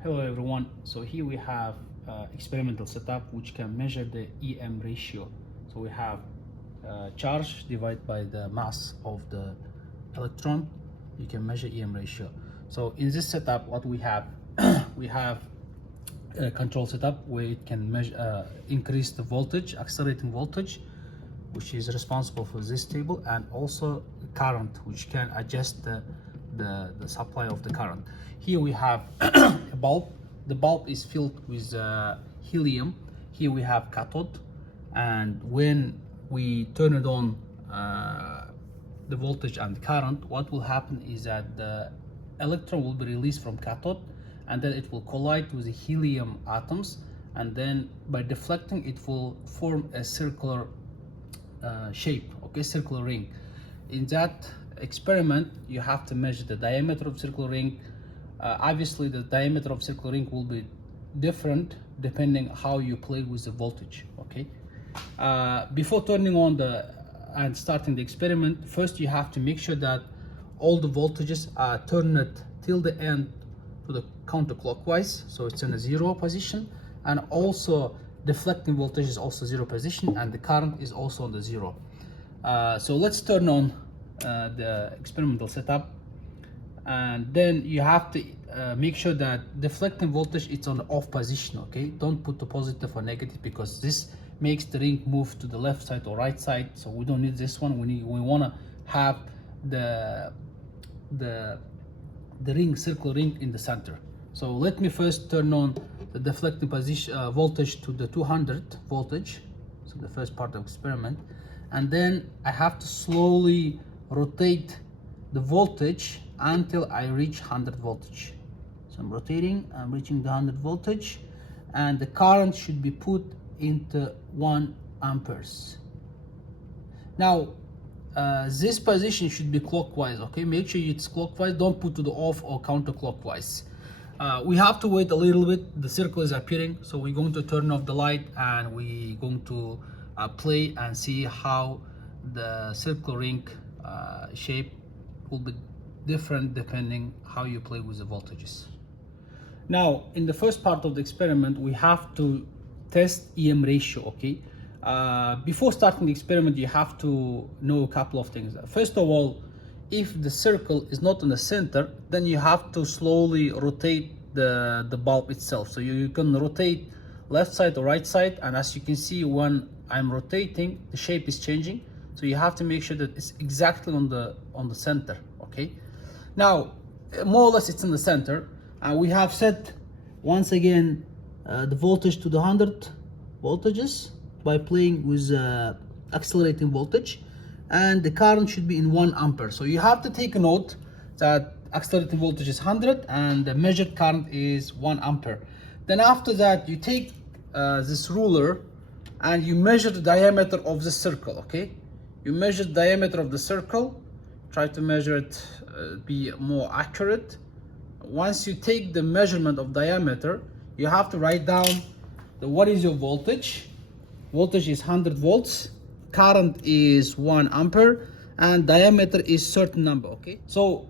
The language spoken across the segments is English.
Hello everyone. So here we have experimental setup which can measure the EM ratio. So we have charge divided by the mass of the electron. You can measure EM ratio. So in this setup, what we have, we have a control setup where it can measure, increase the voltage, accelerating voltage, which is responsible for this table, and also current, which can adjust the supply of the current. Here we have a bulb. The bulb is filled with helium. Here we have cathode, and when we turn it on, the voltage and current, what will happen is that the electron will be released from cathode, and then it will collide with the helium atoms, and then by deflecting it will form a circular shape, okay, circular ring. In that experiment, you have to measure the diameter of circular ring. Obviously, the diameter of circular ring will be different depending how you play with the voltage. Okay. Before turning on and starting the experiment, first you have to make sure that all the voltages are turned till the end to the counterclockwise, so it's in a zero position, and also deflecting voltage is also zero position, and the current is also on the zero. So let's turn on the experimental setup, and then you have to make sure that deflecting voltage is on the off position. Okay, don't put the positive or negative, because this makes the ring move to the left side or right side, so we don't need this one. We want to have the ring, circular ring, in the center. So let me first turn on the deflecting position voltage to the 200 voltage, so the first part of experiment, and then I have to slowly rotate the voltage until I reach 100 voltage. So I'm rotating, I'm reaching the 100 voltage, and the current should be put into 1 amperes. Now this position should be clockwise. Okay, make sure it's clockwise, don't put to the off or counterclockwise. We have to wait a little bit. The circle is appearing, so we're going to turn off the light, and we're going to play and see how the circle ring shape will be different depending how you play with the voltages. Now, in the first part of the experiment, we have to test EM ratio. Okay, before starting the experiment, you have to know a couple of things. First of all, if the circle is not in the center, then you have to slowly rotate the bulb itself. So you can rotate left side or right side, and as you can see, when I'm rotating, the shape is changing. So you have to make sure that it's exactly on the center. Okay, now more or less it's in the center. We have set once again the voltage to the 100 voltages by playing with accelerating voltage, and the current should be in 1 ampere. So you have to take a note that accelerating voltage is 100 and the measured current is 1 ampere. Then after that, you take this ruler and you measure the diameter of the circle. Okay, you measure the diameter of the circle, try to measure it, be more accurate. Once you take the measurement of diameter, you have to write down what is your voltage. Voltage is 100 volts, current is 1 ampere, and diameter is certain number. Okay, so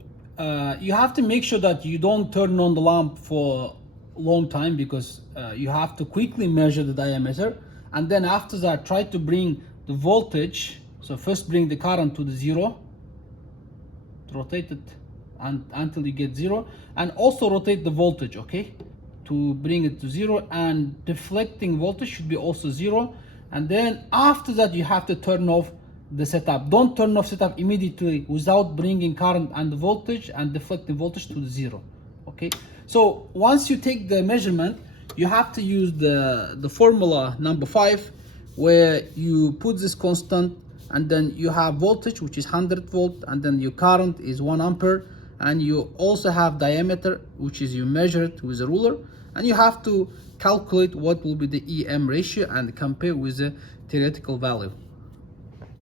you have to make sure that you don't turn on the lamp for a long time, because you have to quickly measure the diameter, and then after that try to bring the voltage. So first bring the current to the zero, rotate it until you get zero, and also rotate the voltage, okay, to bring it to zero, and deflecting voltage should be also zero. And then after that, you have to turn off the setup. Don't turn off setup immediately without bringing current and the voltage and deflecting voltage to the zero. Okay, so once you take the measurement, you have to use the formula number 5, where you put this constant, and then you have voltage, which is 100 volt, and then your current is 1 ampere, and you also have diameter, which is you measure it with a ruler, and you have to calculate what will be the EM ratio and compare with the theoretical value.